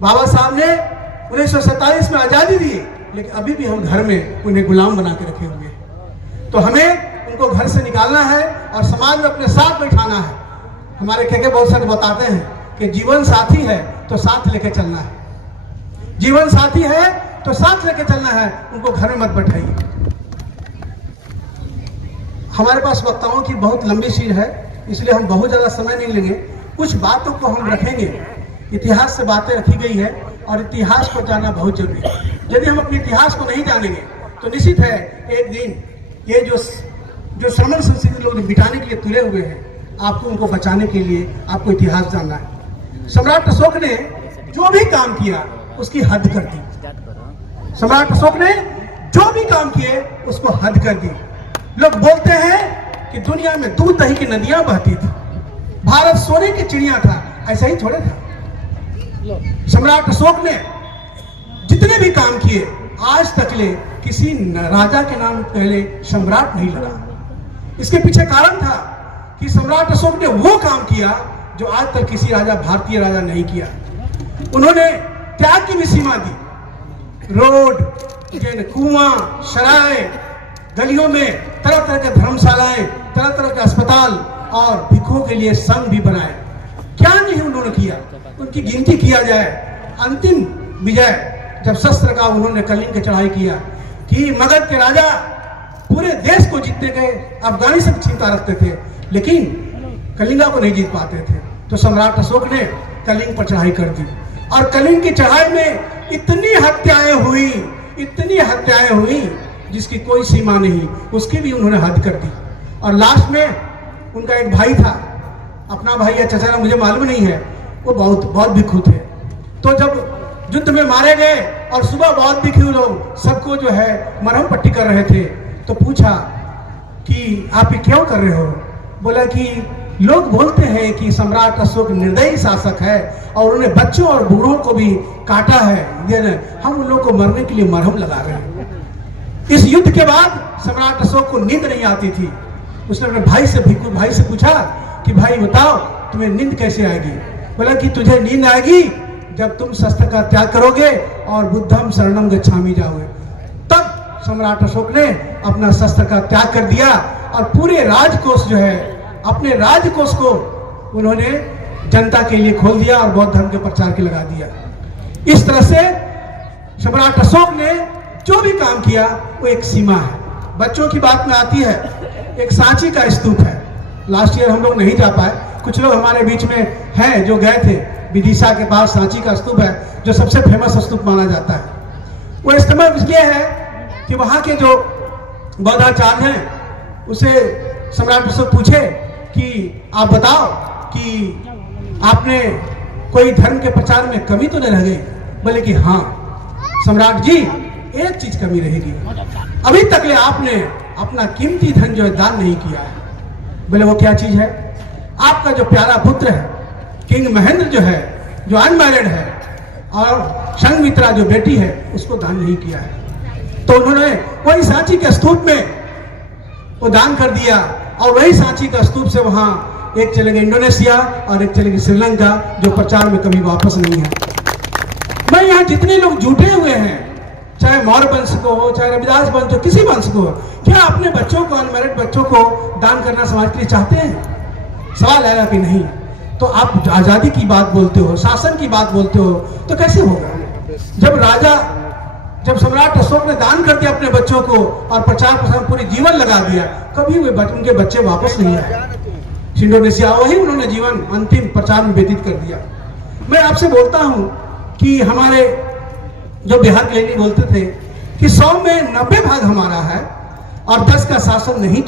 बाबा साहब ने 1947 में आजादी दी, लेकिन अभी भी हम घर में उन्हें गुलाम बना के रखे हुए हैं। तो हमें उनको घर से निकालना है और समाज में अपने साथ बैठाना है। हमारे के बहुत सारे बताते हैं कि जीवन साथी है तो साथ लेके चलना है, जीवन साथी है तो साथ लेके चलना है, उनको घर में मत बैठाइए। हमारे पास वक्ताओं की बहुत लंबी सीट है, इसलिए हम बहुत ज़्यादा समय नहीं लेंगे। कुछ बातों को हम रखेंगे। इतिहास से बातें रखी गई है और इतिहास को जानना बहुत जरूरी है। यदि हम अपने इतिहास को नहीं जानेंगे तो निश्चित है एक दिन ये जो श्रमण संस्कृति लोग मिटाने के लिए तुले हुए हैं, आपको उनको बचाने के लिए आपको इतिहास जानना है। सम्राट अशोक ने जो भी काम किया उसकी हद कर दी। सम्राट अशोक ने जो भी काम किए उसको हद कर दी। लोग बोलते हैं कि दुनिया में दूध दही की नदियां बहती थी, भारत सोने की चिड़िया था, ऐसा ही थोड़े था। सम्राट अशोक ने जितने भी काम किए आज तक ले किसी राजा के नाम पहले सम्राट नहीं लगा। इसके पीछे कारण था कि सम्राट अशोक ने वो काम किया जो आज तक किसी राजा, भारतीय राजा नहीं किया। उन्होंने त्याग की भी सीमा दी। रोड, कुआं, सराय, गलियों में तरह तरह के धर्मशालाएं, तरह तरह के अस्पताल और भिक्षुओं के लिए संघ भी बनाए। क्या नहीं उन्होंने किया, उनकी गिनती किया जाए। अंतिम विजय जब शस्त्र का उन्होंने कलिंग की चढ़ाई किया कि मगध के राजा पूरे देश को जीतने गए, अफगानिस्तान की चिंता रखते थे लेकिन कलिंगा को नहीं जीत पाते थे, तो सम्राट अशोक ने कलिंग पर चढ़ाई कर दी। और कलिंग की चढ़ाई में इतनी हत्याएं हुई जिसकी कोई सीमा नहीं, उसकी भी उन्होंने हद कर दी। और लास्ट में उनका एक भाई था, अपना भाई या चचेरा मुझे मालूम नहीं है, वो बहुत भिक्षु थे। तो जब युद्ध में मारे गए और सुबह बहुत भिक्षु लोग सबको जो है मरहम पट्टी कर रहे थे, तो पूछा कि आप ये क्यों कर रहे हो? बोला कि लोग बोलते हैं कि सम्राट अशोक निर्दयी शासक है और उन्हें बच्चों और बूढ़ों को भी काटा है, हम उन लोगों को मरने के लिए मरहम लगा रहे हैं। इस युद्ध के बाद सम्राट अशोक को नींद नहीं आती थी। उसने अपने भाई से पूछा कि भाई बताओ तुम्हें नींद कैसे आएगी? बोला कि तुझे नींद आएगी जब तुम शस्त्र का त्याग करोगे और बुद्धम शरणम गच्छामि जाओगे। तब सम्राट अशोक ने अपना शस्त्र का त्याग कर दिया और पूरे राजकोष जो है, अपने राजकोष को उन्होंने जनता के लिए खोल दिया और बौद्ध धर्म के प्रचार के लगा दिया। इस तरह से सम्राट अशोक ने जो भी काम किया वो एक सीमा है। बच्चों की बात में आती है, एक सांची का स्तूप है। लास्ट ईयर हम लोग नहीं जा पाए, कुछ लोग हमारे बीच में हैं जो गए थे। विदिशा के पास सांची का स्तूप है जो सबसे फेमस स्तूप माना जाता है। वो इस्तेमाल इसलिए है कि वहाँ के जो बौद्धाचार्य हैं उसे सम्राट अशोक पूछे कि आप बताओ कि आपने कोई धर्म के प्रचार में कमी तो नहीं रह गई? बोले कि हाँ सम्राट जी, एक चीज कमी रहेगी, अभी तक ले आपने अपना कीमती धन जो है दान नहीं किया है। बोले वो क्या चीज है? आपका जो प्यारा पुत्र है किंग महेंद्र जो है, जो अनमैरिड है, और संघमित्रा जो बेटी है, उसको दान नहीं किया है। तो उन्होंने वही सांची के स्तूप में वो दान कर दिया और वही सांची का स्तूप से वहां एक चले गए इंडोनेशिया और एक चले गए श्रीलंका, जो प्रचार में कभी वापस नहीं है। मैं यहाँ जितने लोग जुटे हुए हैं, चाहे मौर्य वंश को हो, चाहे रविदास वंश हो, किसी वंश को हो, क्या अपने बच्चों को, अनमैरिड बच्चों को दान करना समाज के लिए चाहते हैं? सवाल आएगा कि नहीं। तो आप आजादी की बात बोलते हो, शासन की बात बोलते हो, तो कैसे होगा? जब सम्राट अशोक ने दान कर दिया अपने बच्चों को और प्रचार प्रसार पूरी जीवन लगा दिया, कभी उनके बच्चे वापस नहीं आए। इंडोनेशिया वही उन्होंने जीवन अंतिम प्रचार में व्यतीत कर दिया। मैं आपसे बोलता हूं कि हमारे जो बिहार के लेनी बोलते थे कि 100 में 90 भाग हमारा है और 10 का शासन नहीं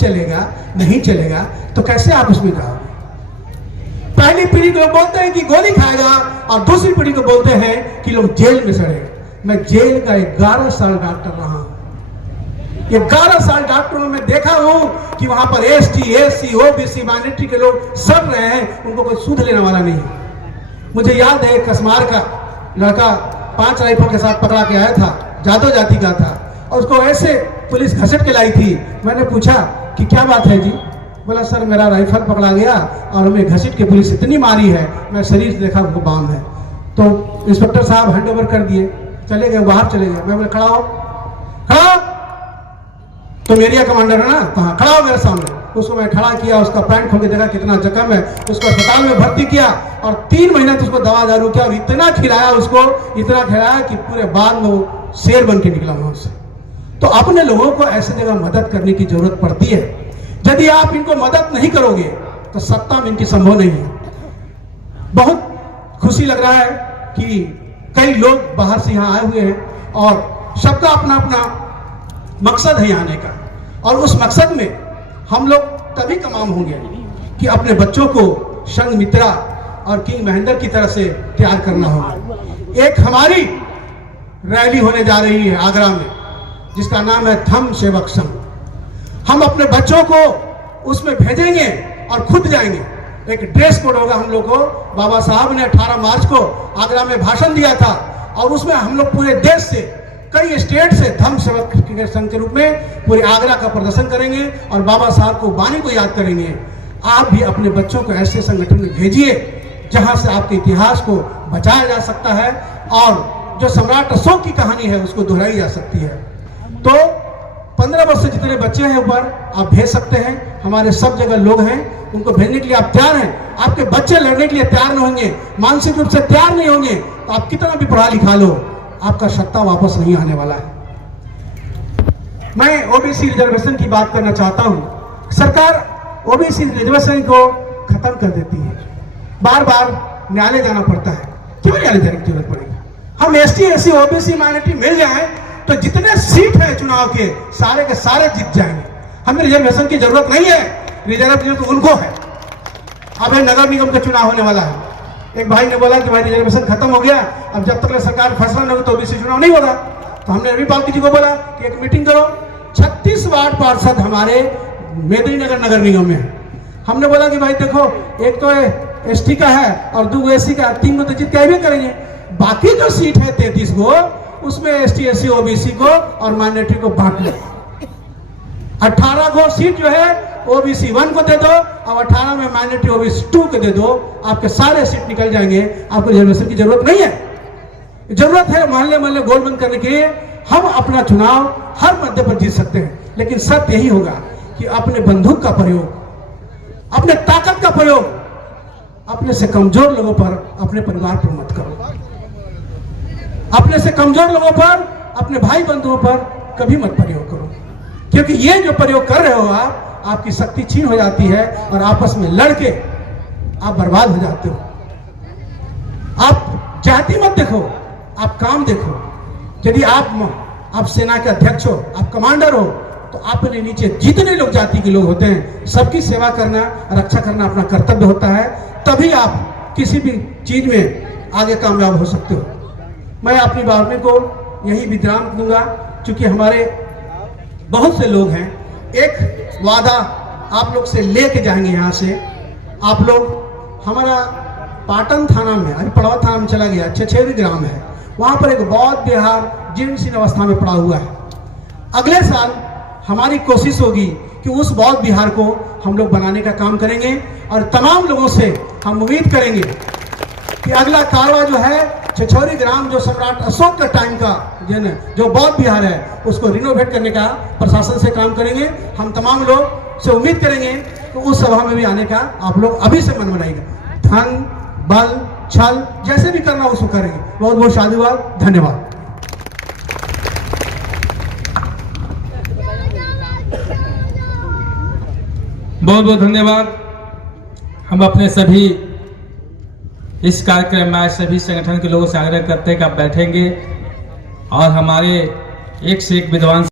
चलेगा, तो कैसे आप उसमें जाओगे? पहली पीढ़ी को बोलते हैं कि गोली खाएगा और दूसरी पीढ़ी को बोलते हैं कि लोग जेल में सड़े। मैं जेल का 11 साल डॉक्टर रहा हूं। 11 साल डॉक्टरों में देखा हूं कि वहां पर ST, SC, OBC, माइनॉरिटी के लोग सब रहे हैं, उनको कोई सूद लेने वाला नहीं है। मुझे याद है कसमार का लड़का 5 राइफल के साथ पकड़ा के आया था, जादव जाति का था, और उसको ऐसे पुलिस घसीट के लाई थी। मैंने पूछा कि क्या बात है जी? बोला सर मेरा राइफल पकड़ा गया और हमें घसीट के पुलिस इतनी मारी है, मैं शरीर देखा वो बाम है। तो इंस्पेक्टर साहब हैंड ओवर कर दिए, चले गए, बाहर चले गए। मैं बोले खड़ा हो, खड़ा हो। तो एरिया कमांडर है ना, कहाँ खड़ा हो मेरे सामने। उसको मैं खड़ा किया, उसका पैंट खोल के देखा कितना जख्म है, उसको अस्पताल में भर्ती किया और 3 महीने तक उसको दवा दारू किया और इतना खिलाया उसको, इतना खिलाया कि पूरे बाद में वो शेर बन के निकला वहां से। तो अपने लोगों को ऐसी जगह मदद करने की जरूरत पड़ती है। यदि आप इनको मदद नहीं करोगे तो सत्ता में इनकी संभव नहीं है। बहुत खुशी लग रहा है कि कई लोग बाहर से यहाँ आए हुए हैं और सबका अपना अपना मकसद है आने का, और उस मकसद में हम लोग तभी तमाम होंगे कि अपने बच्चों को संघमित्रा और किंग महेंद्र की तरह से तैयार करना होगा। एक हमारी रैली होने जा रही है आगरा में जिसका नाम है धम्म सेवक संघ। हम अपने बच्चों को उसमें भेजेंगे और खुद जाएंगे। एक ड्रेस कोड होगा हम लोग को। बाबा साहब ने 18 मार्च को आगरा में भाषण दिया था और उसमें हम लोग पूरे देश से, कई स्टेट से धम्म सेवक संघ के रूप में पूरे आगरा का प्रदर्शन करेंगे और बाबा साहब को वाणी को याद करेंगे। आप भी अपने बच्चों को ऐसे संगठन में भेजिए जहां से आपके इतिहास को बचाया जा सकता है और जो सम्राट अशोक की कहानी है उसको दोहराई जा सकती है। तो 15 वर्ष से जितने बच्चे हैं ऊपर आप भेज सकते हैं। हमारे सब जगह लोग हैं, उनको भेजने के लिए आप तैयार हैं। आपके बच्चे लड़ने के लिए तैयार नहीं होंगे, मानसिक रूप से तैयार नहीं होंगे, तो आप कितना भी पढ़ा लिखा लो, आपका सत्ता वापस नहीं आने वाला है। मैं ओबीसी रिजर्वेशन की बात करना चाहता हूं। सरकार ओबीसी रिजर्वेशन को खत्म कर देती है, बार बार न्यायालय जाना पड़ता है। क्यों न्यायालय जाने की जरूरत पड़ेगी? हम एसटी एससी ओबीसी माइनॉरिटी मिल जाए तो जितने सीट है चुनाव के सारे जीत जाएंगे। हमें रिजर्वेशन की जरूरत नहीं है, रिजर्वेशन तो उनको है। अब नगर निगम का चुनाव होने वाला है। एक भाई ने बोला कि भाई रिजर्वेशन खत्म हो गया, अब जब तक सरकार फैसला नहीं होगा तो ओबीसी चुनाव नहीं होगा। तो हमने रविपाल जी को बोला कि एक मीटिंग करो। 36 वार्ड पार्षद हमारे मेदिनीनगर नगर निगम में है। हमने बोला कि भाई देखो, एक तो एसटी का है और 2 एससी का, 3 को तो जीत के करेंगे। बाकी जो सीट है 33 को, उसमें एसटी एससी ओबीसी को और माइनॉरिटी को बांट लो। 18 को सीट जो है ओबीसी 1 को दे दो और 18 में माइनॉरिटी ओबीसी 2 को दे दो। आपके सारे सीट निकल जाएंगे, आपको रिजर्वेशन की जरूरत नहीं है। जरूरत है मोहल्ले मोहल्ले गोलबंद करने के लिए। हम अपना चुनाव हर मुद्दे पर जीत सकते हैं, लेकिन सत्य यही होगा कि अपने बंदूक का प्रयोग, अपने ताकत का प्रयोग अपने से कमजोर लोगों पर, अपने परिवार पर मत करो। अपने से कमजोर लोगों पर, अपने भाई बंधुओं पर कभी मत प्रयोग करो, क्योंकि ये जो प्रयोग कर रहे हो आप, आपकी शक्ति छीन हो जाती है और आपस में लड़के आप बर्बाद हो जाते हो। आप जाति मत देखो, आप काम देखो। यदि आप सेना के अध्यक्ष हो, आप कमांडर हो, तो अपने नीचे जितने लोग जाति के लोग होते हैं सबकी सेवा करना, रक्षा करना अपना कर्तव्य होता है। तभी आप किसी भी चीज में आगे कामयाब हो सकते हो। मैं अपनी वाणी को यही विराम दूंगा, क्योंकि हमारे बहुत से लोग हैं। एक वादा आप लोग से लेके जाएंगे यहाँ से। आप लोग हमारा पाटन थाना में, अभी पड़वा थाना में चला गया, छछेरी ग्राम है, वहाँ पर एक बौद्ध विहार जीर्णशीर्ण अवस्था में पड़ा हुआ है। अगले साल हमारी कोशिश होगी कि उस बौद्ध विहार को हम लोग बनाने का काम करेंगे और तमाम लोगों से हम उम्मीद करेंगे कि अगला कारवा जो है छछोरी ग्राम, जो सम्राट अशोक का टाइम का जो बौद्ध विहार है, उसको रिनोवेट करने का प्रशासन से काम करेंगे। हम तमाम लोग से उम्मीद करेंगे कि उस सभा में भी आने का आप लोग अभी से मन बनाइएगा। धन बल छल जैसे भी करना उसको करेंगे। बहुत बहुत साधुवाद, धन्यवाद। बहुत बहुत धन्यवाद। हम अपने सभी इस कार्यक्रम में सभी संगठन के लोगों से आग्रह करते हैं कि आप बैठेंगे और हमारे एक से एक विद्वान